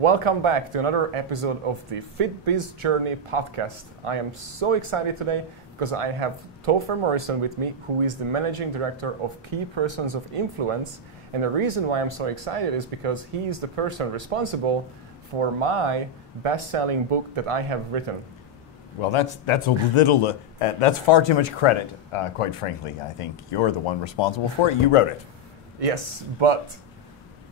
welcome back to another episode of the FitBiz Journey podcast. I am so excited today because I have Topher Morrison with me, who is the Managing Director of Key Persons of Influence. And the reason why I'm so excited is because he is the person responsible for my best-selling book that I have written. Well, that's a little, that's far too much credit, quite frankly. I think you're the one responsible for it. You wrote it. Yes, but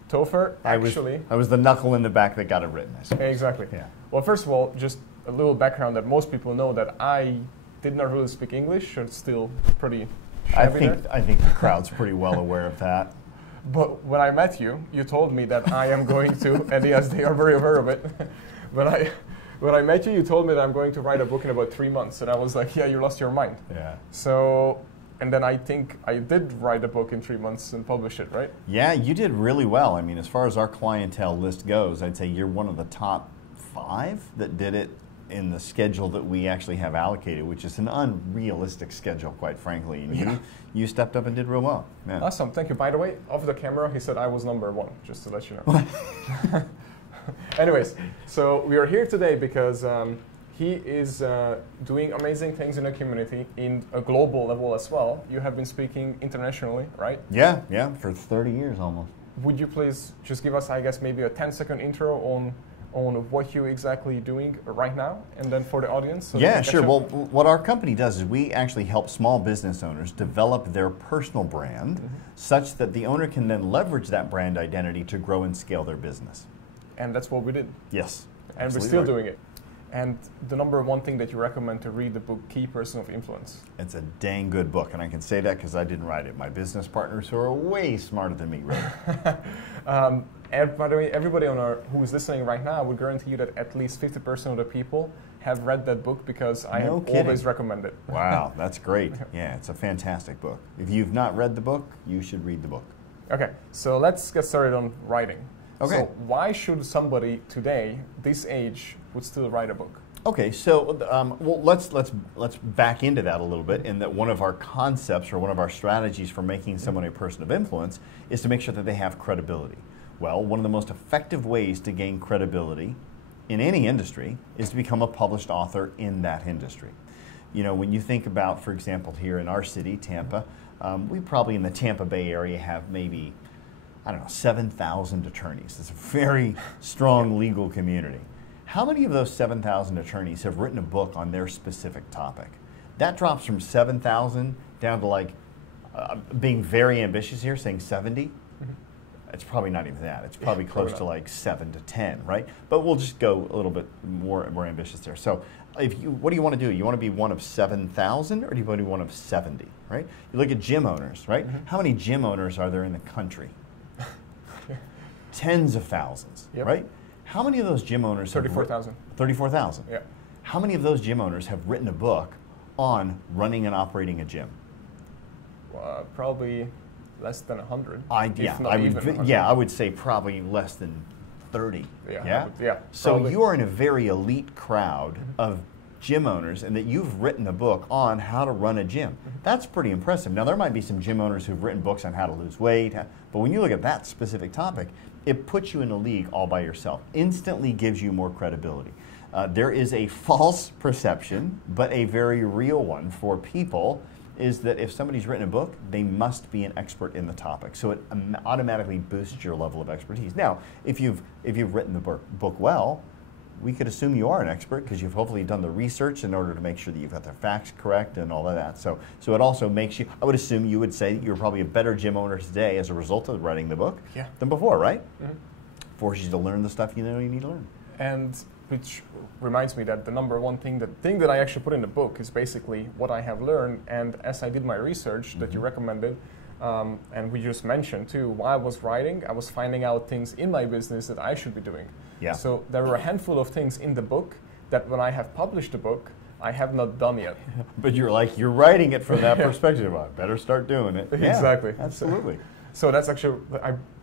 Topher, actually... I was the knuckle in the back that got it written, I suppose. Exactly. Yeah. Well, first of all, just a little background that most people know that I did not really speak English, so it's still pretty shabby there. I think the crowd's pretty well aware of that. But when I met you, you told me that I am going to, and yes, they are very aware of it. When I met you, you told me that I'm going to write a book in about 3 months, and I was like, yeah, you lost your mind. Yeah. So, and then I think I did write a book in 3 months and publish it, right? Yeah, you did really well. I mean, as far as our clientele list goes, I'd say you're one of the top 5 that did it in the schedule that we actually have allocated, which is an unrealistic schedule, quite frankly. And you stepped up and did real well. Yeah. Awesome, thank you. By the way, off the camera, he said I was number 1, just to let you know. Anyways, so we are here today because he is doing amazing things in the community in a global level as well. You have been speaking internationally, right? Yeah, for 30 years almost. Would you please just give us, I guess, maybe a 10-second intro on what you're exactly doing right now, and then for the audience? So yeah, sure. Well, what our company does is we actually help small business owners develop their personal brand such that the owner can then leverage that brand identity to grow and scale their business. And that's what we did. Yes. And we're still doing it. And the number 1 thing that you recommend to read the book, Key Person of Influence. It's a dang good book, and I can say that because I didn't write it. My business partners, who are way smarter than me, wrote it. And by the way, everybody who is listening right now, I would guarantee you that at least 50% of the people have read that book because I have always recommended it. Wow, that's great. Yeah, it's a fantastic book. If you've not read the book, you should read the book. Okay, so let's get started on writing. Okay. So why should somebody today, this age, would still write a book? Okay, so well, let's back into that a little bit, in that one of our concepts or one of our strategies for making someone a person of influence is to make sure that they have credibility. Well, one of the most effective ways to gain credibility in any industry is to become a published author in that industry. You know, when you think about, for example, here in our city, Tampa, we probably in the Tampa Bay area have maybe, I don't know, 7,000 attorneys. It's a very strong legal community. How many of those 7,000 attorneys have written a book on their specific topic? That drops from 7,000 down to like, being very ambitious here, saying 70. It's probably not even that. It's probably close to like 7 to 10, right? But we'll just go a little bit more ambitious there. So what do you want to do? You want to be one of 7,000 or do you want to be one of 70, right? You look at gym owners, right? How many gym owners are there in the country? Tens of thousands, right? How many of those gym owners 34,000. 34,000. Yeah. How many of those gym owners have written a book on running and operating a gym? Probably less than 100. I would say probably less than 30. So you are in a very elite crowd of gym owners, and that you've written a book on how to run a gym. That's pretty impressive. Now, there might be some gym owners who've written books on how to lose weight, but when you look at that specific topic, it puts you in a league all by yourself. Instantly gives you more credibility. There is a false perception, but a very real one for people, is that if somebody's written a book, they must be an expert in the topic. So it automatically boosts your level of expertise. Now, if you've written the book well, we could assume you are an expert because you've hopefully done the research in order to make sure that you've got the facts correct and all of that. So it also makes you, I would assume you would say that you're probably a better gym owner today as a result of writing the book than before, right? Forces you to learn the stuff you know you need to learn. And which reminds me that the number 1 thing, the thing that I actually put in the book is basically what I have learned. And as I did my research that you recommended, and we just mentioned too, while I was writing, I was finding out things in my business that I should be doing. Yeah. So there were a handful of things in the book that when I have published the book, I have not done yet. But you're writing it from that perspective. I better start doing it. Exactly. Absolutely. So that's actually,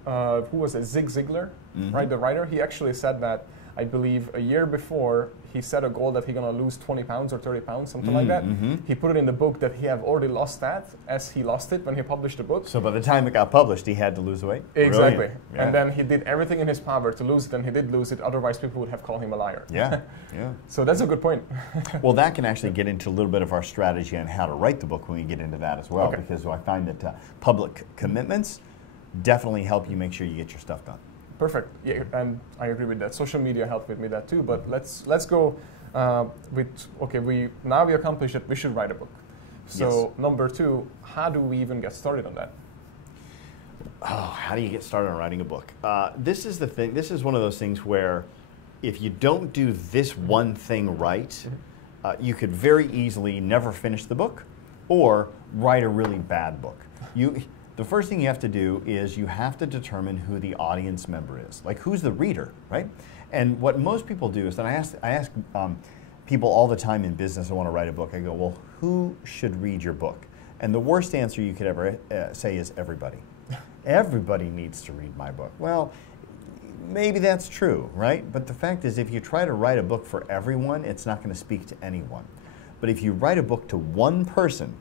who was it, Zig Ziglar, right, the writer, he actually said that, I believe a year before, he set a goal that he's going to lose 20 pounds or 30 pounds, something like that. He put it in the book that he had already lost that as he lost it when he published the book. So by the time it got published, he had to lose the weight? Exactly. Yeah. And then he did everything in his power to lose it, and he did lose it. Otherwise, people would have called him a liar. Yeah. So that's a good point. Well, that can actually get into a little bit of our strategy on how to write the book when we get into that as well, because I find that public commitments definitely help you make sure you get your stuff done. Perfect. Yeah, and I agree with that. Social media helped with me that too. But let's go with we accomplished that we should write a book. So number 2, how do we even get started on that? Oh, how do you get started on writing a book? This is the thing. This is one of those things where if you don't do this one thing right, you could very easily never finish the book or write a really bad book. The first thing you have to do is you have to determine who the audience member is. Like, who's the reader, right? And what most people do is that I ask people all the time in business who want to write a book, I go, well, who should read your book? And the worst answer you could ever say is everybody. Everybody needs to read my book. Well, maybe that's true, right? But the fact is, if you try to write a book for everyone, it's not going to speak to anyone. But if you write a book to one person,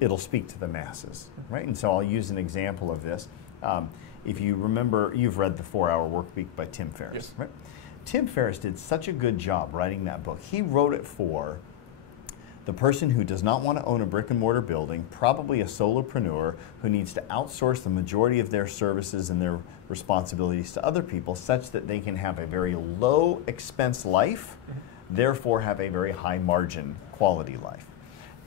it'll speak to the masses, right? And so I'll use an example of this. If you remember, you've read The 4-Hour Workweek by Tim Ferriss, right? Tim Ferriss did such a good job writing that book. He wrote it for the person who does not want to own a brick and mortar building, probably a solopreneur who needs to outsource the majority of their services and their responsibilities to other people such that they can have a very low expense life, therefore have a very high margin quality life.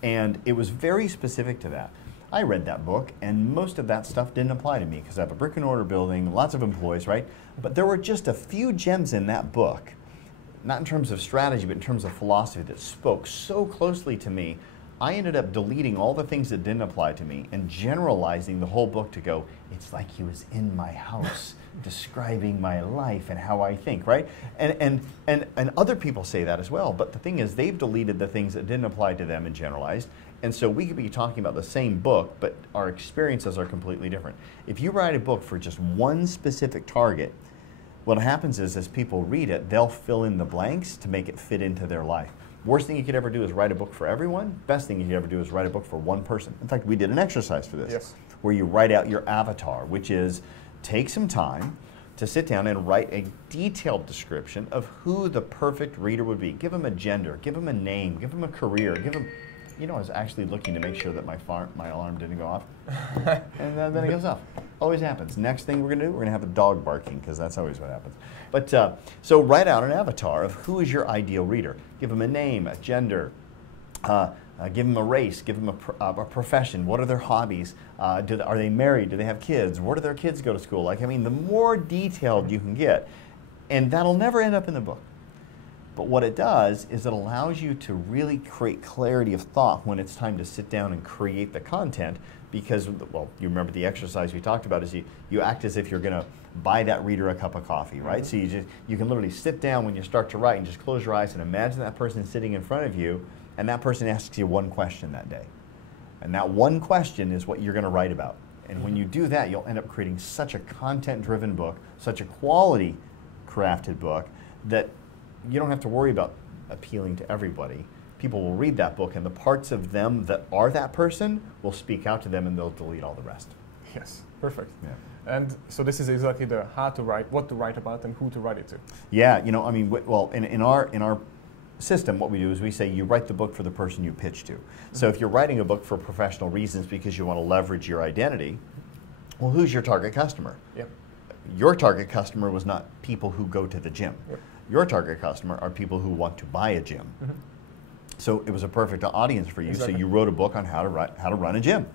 And it was very specific to that. I read that book, and most of that stuff didn't apply to me because I have a brick and mortar building, lots of employees, right? But there were just a few gems in that book, not in terms of strategy, but in terms of philosophy, that spoke so closely to me. I ended up deleting all the things that didn't apply to me and generalizing the whole book to go, it's like he was in my house describing my life and how I think, right? And other people say that as well, but the thing is they've deleted the things that didn't apply to them and generalized, and so we could be talking about the same book, but our experiences are completely different. If you write a book for just one specific target, what happens is as people read it, they'll fill in the blanks to make it fit into their life. Worst thing you could ever do is write a book for everyone. Best thing you could ever do is write a book for one person. In fact, we did an exercise for this, where you write out your avatar, which is take some time to sit down and write a detailed description of who the perfect reader would be. Give them a gender, give them a name, give them a career, give them, you know, I was actually looking to make sure that my alarm didn't go off. And then it goes off. Always happens. Next thing we're going to do, we're going to have a dog barking, because that's always what happens. But so write out an avatar of who is your ideal reader. Give them a name, a gender, give them a race, give them a profession. What are their hobbies? Are they married? Do they have kids? Where do their kids go to school? Like, I mean, the more detailed you can get, and that'll never end up in the book. But what it does is it allows you to really create clarity of thought when it's time to sit down and create the content, because, well, you remember the exercise we talked about is you act as if you're going to buy that reader a cup of coffee, right? So you can literally sit down when you start to write and just close your eyes and imagine that person sitting in front of you, and that person asks you one question that day. And that one question is what you're going to write about. And when you do that, you'll end up creating such a content-driven book, such a quality crafted book, that you don't have to worry about appealing to everybody. People will read that book, and the parts of them that are that person will speak out to them, and they'll delete all the rest. Yes, perfect. Yeah. And so this is exactly the how to write, what to write about, and who to write it to. Yeah, you know, I mean, well, in our system, what we do is we say you write the book for the person you pitch to. So if you're writing a book for professional reasons because you want to leverage your identity, well, who's your target customer? Yep. Your target customer was not people who go to the gym. Yep. Your target customer are people who want to buy a gym. So it was a perfect audience for you. Exactly. So you wrote a book on how to run a gym.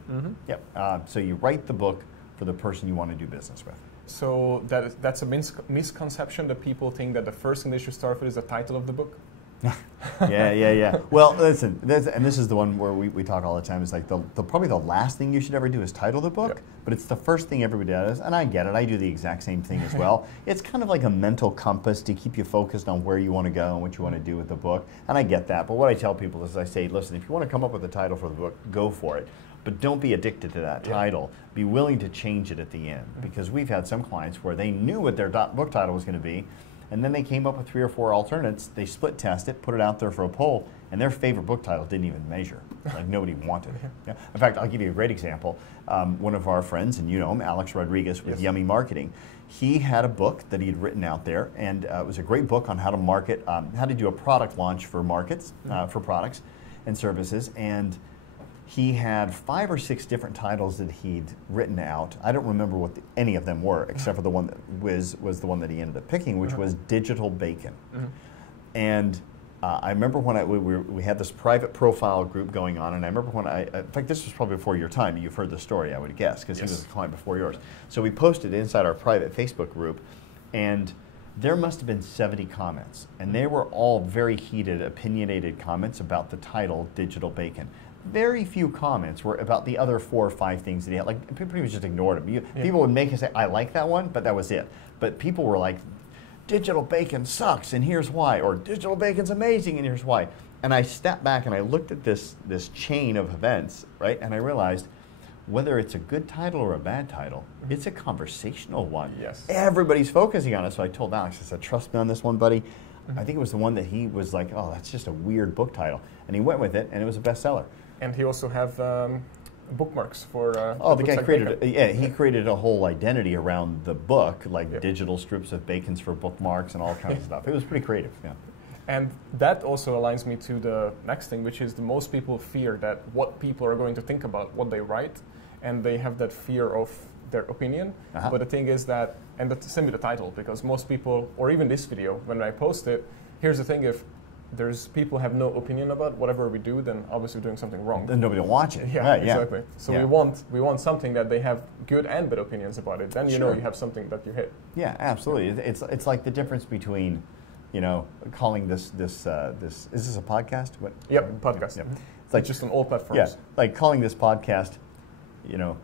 Yep. So you write the book for the person you want to do business with. So that's a misconception that people think that the first thing they should start with is the title of the book. Yeah. Well, listen, and this is the one where we talk all the time. It's like probably the last thing you should ever do is title the book, but it's the first thing everybody does, and I get it. I do the exact same thing as well. It's kind of like a mental compass to keep you focused on where you want to go and what you want to do with the book, and I get that. But what I tell people is I say, listen, if you want to come up with a title for the book, go for it. but don't be addicted to that title. Be willing to change it at the end, because we've had some clients where they knew what their book title was going to be, and then they came up with 3 or 4 alternates. They split test it, put it out there for a poll, and their favorite book title didn't even measure. Like nobody wanted it. Yeah. In fact, I'll give you a great example. One of our friends, and you know him, Alex Rodriguez with Yummy Marketing, he had a book that he had written out there, and it was a great book on how to market, how to do a product launch for markets, for products and services. And he had 5 or 6 different titles that he'd written out. I don't remember what any of them were, except for the one that was the one that he ended up picking, which was Digital Bacon. And I remember when we had this private profile group going on, and I remember when in fact, this was probably before your time. You've heard the story, I would guess, because he was a client before yours. So we posted inside our private Facebook group, and there must have been 70 comments, and they were all very heated, opinionated comments about the title Digital Bacon. Very few comments were about the other 4 or 5 things that he had. Like, people just ignored him. People would make us say, I like that one, but that was it. But people were like, Digital Bacon sucks, and here's why, or Digital Bacon's amazing, and here's why. And I stepped back and I looked at this chain of events, right, and I realized whether it's a good title or a bad title, it's a conversational one. Yes. Everybody's focusing on it. So I told Alex, I said, trust me on this one, buddy. I think it was the one that he was like, oh, that's just a weird book title. And he went with it, and it was a bestseller. And he also have bookmarks for. The guy created, he created a whole identity around the book, like digital strips of bacons for bookmarks and all kinds of stuff. It was pretty creative. Yeah. And that also aligns me to the next thing, which is most people fear that what people are going to think about what they write, and they have that fear of their opinion. But the thing is that, and that's same with the title, because most people, or even this video, when I post it, here's the thing: if there's people have no opinion about whatever we do, then obviously we're doing something wrong. Then nobody will watch it. Yeah, right, exactly. So we want something that they have good and bad opinions about it. Then you know you have something that you hit. Yeah, absolutely. It's like the difference between, you know, calling this is this a podcast? What? Yep, podcast. Yep. It's like just on all platforms. Yeah, like calling this podcast, you know,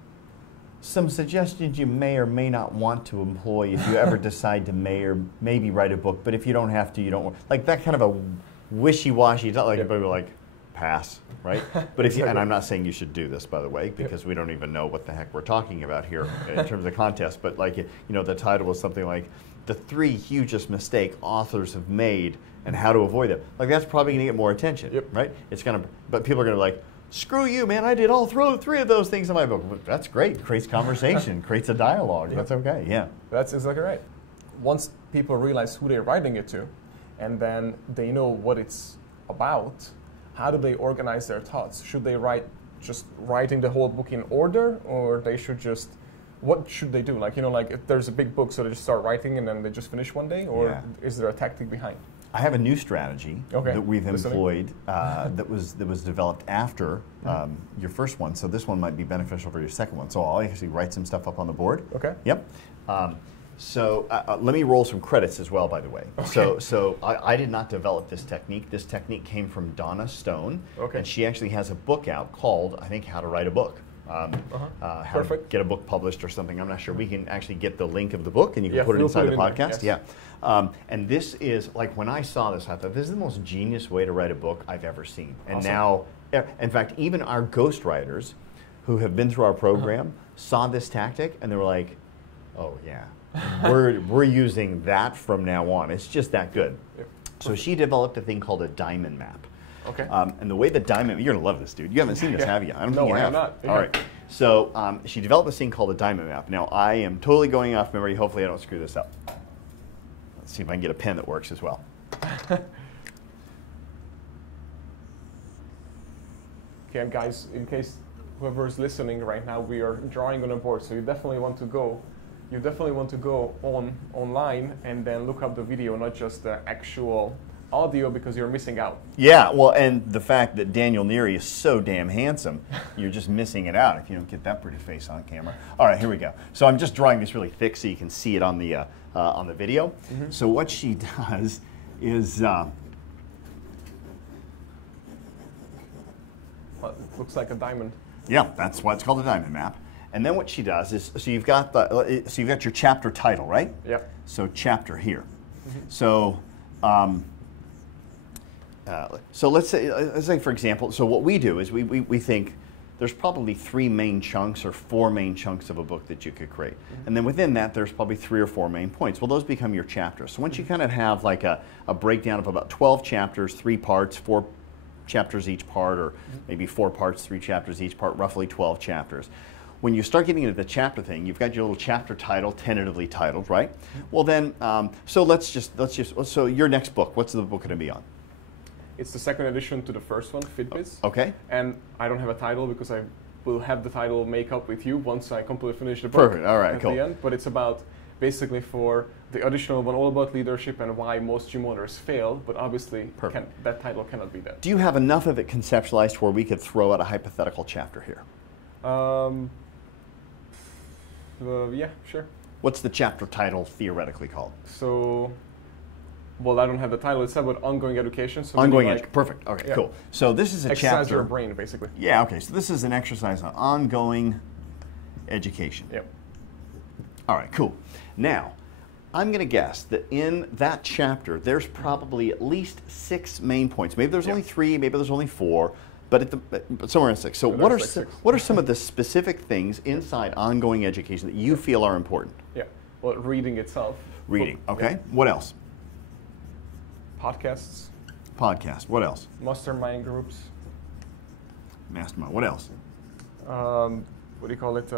some suggestions you may or may not want to employ if you ever decide to maybe write a book, but if you don't have to, you don't want, like that kind of a wishy-washy, like everybody will like pass, right? But if you, and I'm not saying you should do this, by the way, because we don't even know what the heck we're talking about here in terms of contest, but like, you know, the title was something like the 3 hugest mistake authors have made and how to avoid them. Like that's probably gonna get more attention, right? It's gonna, but people are gonna be like, screw you, man, I did all 3 of those things in my book. That's great, creates conversation, creates a dialogue, that's okay, yeah. That's exactly right. Once people realize who they're writing it to, and then they know what it's about, how do they organize their thoughts? Should they just writing the whole book in order, or they should just, what should they do? Like, you know, like if there's a big book, so they just start writing and then they just finish one day, or is there a tactic behind? I have a new strategy that we've employed that was developed after your first one. So this one might be beneficial for your second one. So I'll actually write some stuff up on the board. Okay. Yep. So let me roll some credits as well, by the way. Okay. So I did not develop this technique. This technique came from Donna Stone, and she actually has a book out called, I think, How to Write a Book. How to get a book published or something. I'm not sure. We can actually get the link of the book, and you can put it inside the podcast. Yes. Yeah. And this is, like, when I saw this, I thought, this is the most genius way to write a book I've ever seen. And now, in fact, even our ghostwriters who have been through our program saw this tactic, and they were like, oh, yeah. we're using that from now on. It's just that good. So she developed a thing called a diamond map. Okay. And the way the diamond, you're gonna love this, dude. You haven't seen this, have you? I don't think you have. No, I have not. All right. So she developed this thing called a diamond map. Now I am totally going off memory. Hopefully I don't screw this up. Let's see if I can get a pen that works as well. Okay, guys, in case whoever's listening right now, we are drawing on a board, so you definitely want to go. You definitely want to go online and then look up the video, not just the actual audio, because you're missing out. Yeah, well, and the fact that Daniel Neary is so damn handsome, you're just missing it out if you don't get that pretty face on camera. All right, here we go. So I'm just drawing this really thick so you can see it on the video. So what she does is, well, it looks like a diamond. Yeah, that's why it's called a diamond map. And then what she does is, so you've got your chapter title, right? Yeah. So chapter here. So let's say for example, so what we do is we think there's probably 3 main chunks or 4 main chunks of a book that you could create. And then within that, there's probably 3 or 4 main points. Well, those become your chapters. So once you kind of have like a breakdown of about 12 chapters, 3 parts, 4 chapters each part, or maybe 4 parts, 3 chapters each part, roughly 12 chapters. When you start getting into the chapter thing, you've got your little chapter title, tentatively titled, right? Well then, so your next book, what's the book going to be on? It's the second edition to the first one, FitBiz. Okay. And I don't have a title because I will have the title make up with you once I completely finish the book. Perfect, all right, at cool. the end. But it's about, basically for the additional one, all about leadership and why most gym owners fail, but obviously that title cannot be that. Do you have enough of it conceptualized where we could throw out a hypothetical chapter here? Yeah, sure. What's the chapter title theoretically called? So, well, I don't have the title. It's about ongoing education. So ongoing like, education. Perfect. Okay, cool. So this is a chapter. Exercise your brain, basically. Yeah, okay. So this is an exercise on ongoing education. Yep. All right, cool. Now, I'm going to guess that in that chapter, there's probably at least 6 main points. Maybe there's only 3, maybe there's only 4. But somewhere in 6. So what are some of the specific things inside ongoing education that you feel are important? Yeah. Well, reading itself. Reading. Okay. Yeah. What else? Podcasts. Podcast. What else? Mastermind groups. Mastermind. What else? What do you call it?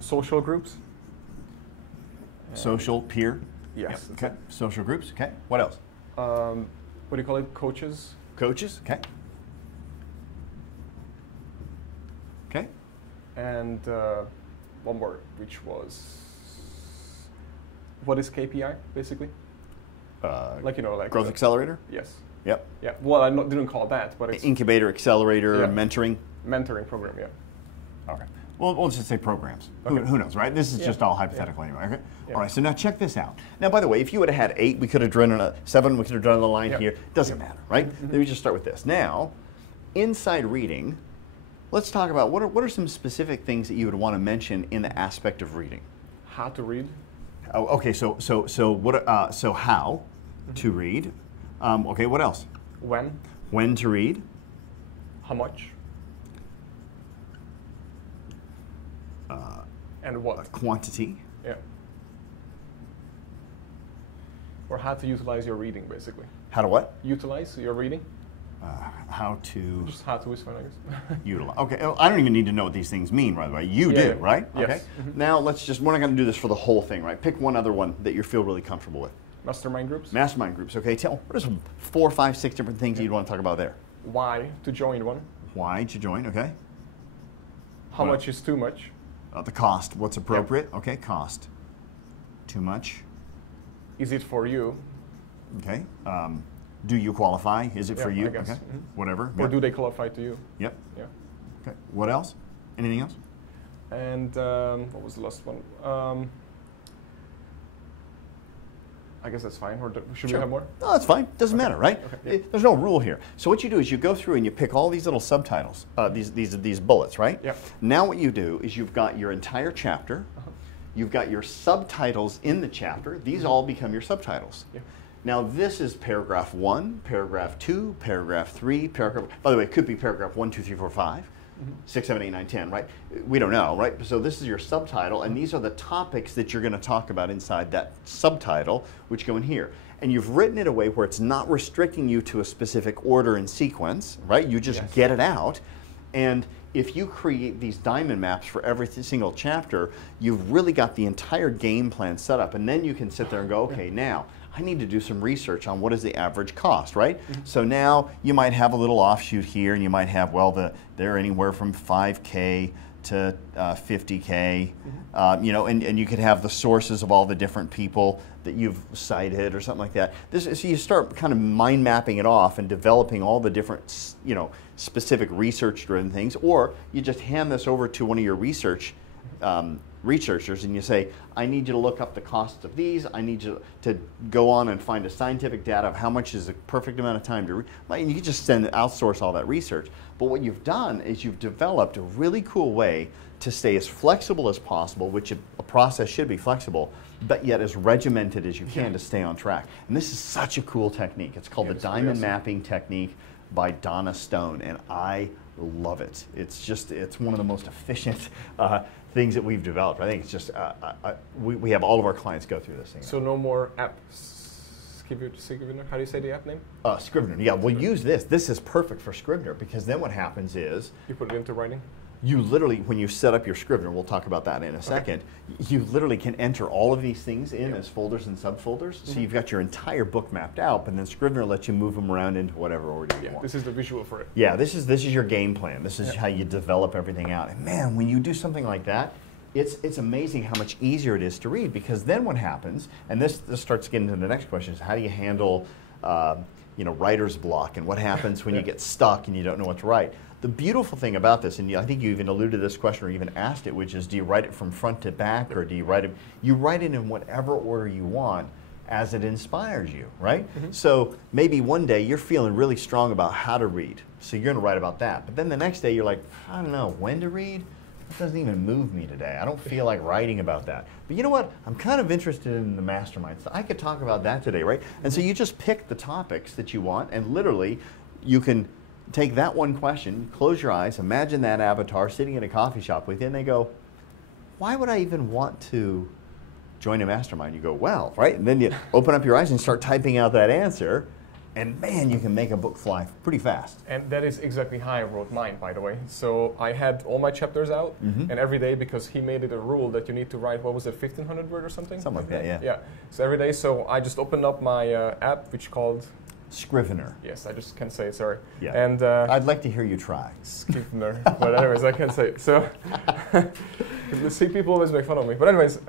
Social groups. Social peer. Yes. Yep. Okay. Social groups. Okay. What else? What do you call it? Coaches. Coaches. Okay. Okay. And one more, which was, what is KPI, basically? Like, like growth accelerator? Yes. Yep. Yeah. Well, I didn't call that, but it's incubator, accelerator, mentoring. Mentoring program, yeah. Okay. Well, let's just say programs. Okay. Who knows, right? This is just all hypothetical anyway. Okay. Yeah. All right. So now check this out. Now, by the way, if you would have had 8, we could have drawn a 7. We could have drawn the line here. Doesn't matter, right? Let me just start with this. Now, inside reading. Let's talk about what are some specific things that you would want to mention in the aspect of reading. How to read. Oh, okay. So what? So how to read? Okay. What else? When. When to read. How much. And what? Quantity. Yeah. Or how to utilize your reading, basically. How to what? Utilize your reading. How to... Just how to is fine, I guess. Utilize. Okay, I don't even need to know what these things mean, by the way. You do, right? Yes. Okay. Now, we're not going to do this for the whole thing, right? Pick one other one that you feel really comfortable with. Mastermind groups. Mastermind groups, okay. What are some 4, 5, 6 different things you'd want to talk about there? Why to join one. Why to join, okay. How much is too much? The cost, what's appropriate? Yep. Okay, cost. Too much. Is it for you? Okay. Do you qualify? Is it for you? I guess. Okay. Whatever. Or do they qualify to you? Yep. Yeah. Okay. What else? Anything else? And what was the last one? I guess that's fine. Or should we have more? No, that's fine. Doesn't matter, right? Okay. Yeah. There's no rule here. So what you do is you go through and you pick all these little subtitles, these bullets, right? Yeah. Now what you do is you've got your entire chapter. You've got your subtitles in the chapter. These all become your subtitles. Yeah. Now this is paragraph 1, paragraph 2, paragraph 3, paragraph. By the way, it could be paragraph 1, 2, 3, 4, 5. 6, 7, 8, 9, 10, right? We don't know, right? So this is your subtitle, and these are the topics that you're going to talk about inside that subtitle, which go in here. And you've written it away where it's not restricting you to a specific order and sequence, right? You just get it out. And if you create these diamond maps for every single chapter, you've really got the entire game plan set up. And then you can sit there and go, okay, now I need to do some research on what is the average cost, right? So now you might have a little offshoot here, and you might have, well, they're anywhere from 5K to 50K, and you could have the sources of all the different people that you've cited or something like that. So you start kind of mind mapping it off and developing all the different, specific research-driven things, or you just hand this over to one of your researchers and you say, I need you to look up the costs of these. I need you to go on and find a scientific data of how much is the perfect amount of time to read. You can just outsource all that research. But what you've done is you've developed a really cool way to stay as flexible as possible, which a process should be flexible, but yet as regimented as you can to stay on track. And this is such a cool technique. It's called the diamond mapping technique. by Donna Stone, and I love it. It's one of the most efficient things that we've developed. I think it's just, we have all of our clients go through this thing. So no more apps. Scrivener. How do you say the app name? Scrivener. Yeah, we'll use this. This is perfect for Scrivener because then what happens is you put it into writing. You literally, when you set up your Scrivener, we'll talk about that in a second, you literally can enter all of these things in as folders and subfolders. So you've got your entire book mapped out, but then Scrivener lets you move them around into whatever order you want. This is the visual for it. Yeah, this is your game plan. This is how you develop everything out. And man, when you do something like that, it's amazing how much easier it is to read, because then what happens, and this starts getting into the next question, is how do you handle writer's block, and what happens when you get stuck and you don't know what to write. The beautiful thing about this, and I think you even alluded to this question or even asked it, which is, do you write it from front to back, or do you write it? You write it in whatever order you want as it inspires you, right? So maybe one day you're feeling really strong about how to read, so you're going to write about that. But then the next day you're like, I don't know when to read. It doesn't even move me today. I don't feel like writing about that. But you know what? I'm kind of interested in the mastermind. So I could talk about that today, right? And so you just pick the topics that you want, and literally you can take that one question, close your eyes, imagine that avatar sitting in a coffee shop with you, and they go, why would I even want to join a mastermind? You go, well, right? And then you open up your eyes and start typing out that answer, and man, you can make a book fly pretty fast. And that is exactly how I wrote mine, by the way. So I had all my chapters out, and every day, because he made it a rule that you need to write, what was it, 1,500 words or something? Something like that, yeah. Yeah. So every day, so I just opened up my app, which called Scrivener. Yes, I just can't say it, sorry. Yeah. And I'd like to hear you try. Scrivener. But anyways, I can't say it. So you see, people always make fun of me. But anyways,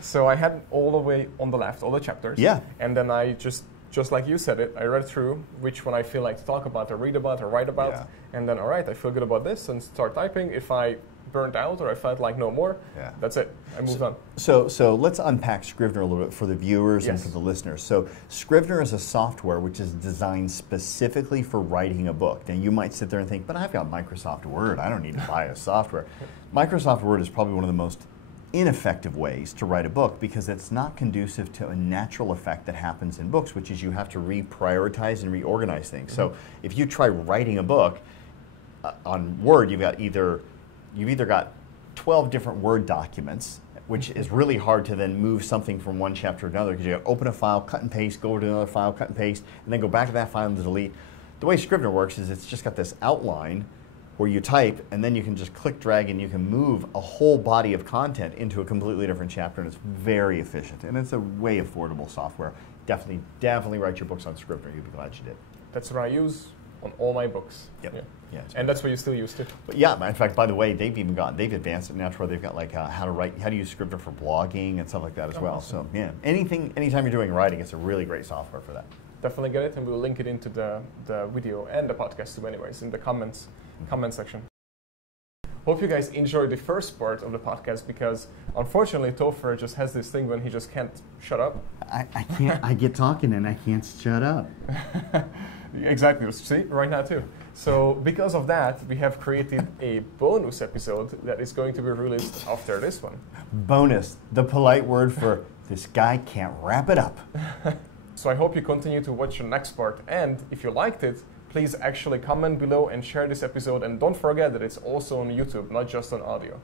so I had all the way on the left, all the chapters. Yeah. And then I just like you said it, I read through which one I feel like to talk about or read about or write about. Yeah. And then, all right, I feel good about this, and start typing. If I burnt out or I felt like no more, that's it. I moved on. So let's unpack Scrivener a little bit for the viewers and Yes. for the listeners. So Scrivener is a software which is designed specifically for writing a book. Now you might sit there and think, but I've got Microsoft Word. I don't need to buy a software. Microsoft Word is probably one of the most ineffective ways to write a book, because it's not conducive to a natural effect that happens in books, which is you have to reprioritize and reorganize things. So if you try writing a book on Word, you've either got 12 different Word documents, which is really hard to then move something from one chapter to another, because you got to open a file, cut and paste, go over to another file, cut and paste, and then go back to that file and delete. The way Scrivener works is it's just got this outline where you type, and then you can just click, drag, and you can move a whole body of content into a completely different chapter, and it's very efficient. And it's a way affordable software. Definitely write your books on Scrivener. You'll be glad you did. That's what I use on all my books. Yep. Yeah, and that's what you still use too. But yeah, in fact, by the way, they've advanced it now to where they've got like how to use Scrivener for blogging and stuff like that as well. Awesome. So yeah, anytime you're doing writing, it's a really great software for that. Definitely get it, and we'll link it into the video and the podcast too, anyways, in the comment section. Hope you guys enjoyed the first part of the podcast, because unfortunately Topher just has this thing when he just can't shut up. I can't. I get talking and I can't shut up. Exactly. See, right now too. So because of that, we have created a bonus episode that is going to be released after this one. Bonus, the polite word for this guy can't wrap it up. So I hope you continue to watch the next part, and if you liked it, please actually comment below and share this episode, and don't forget that it's also on YouTube, not just on audio.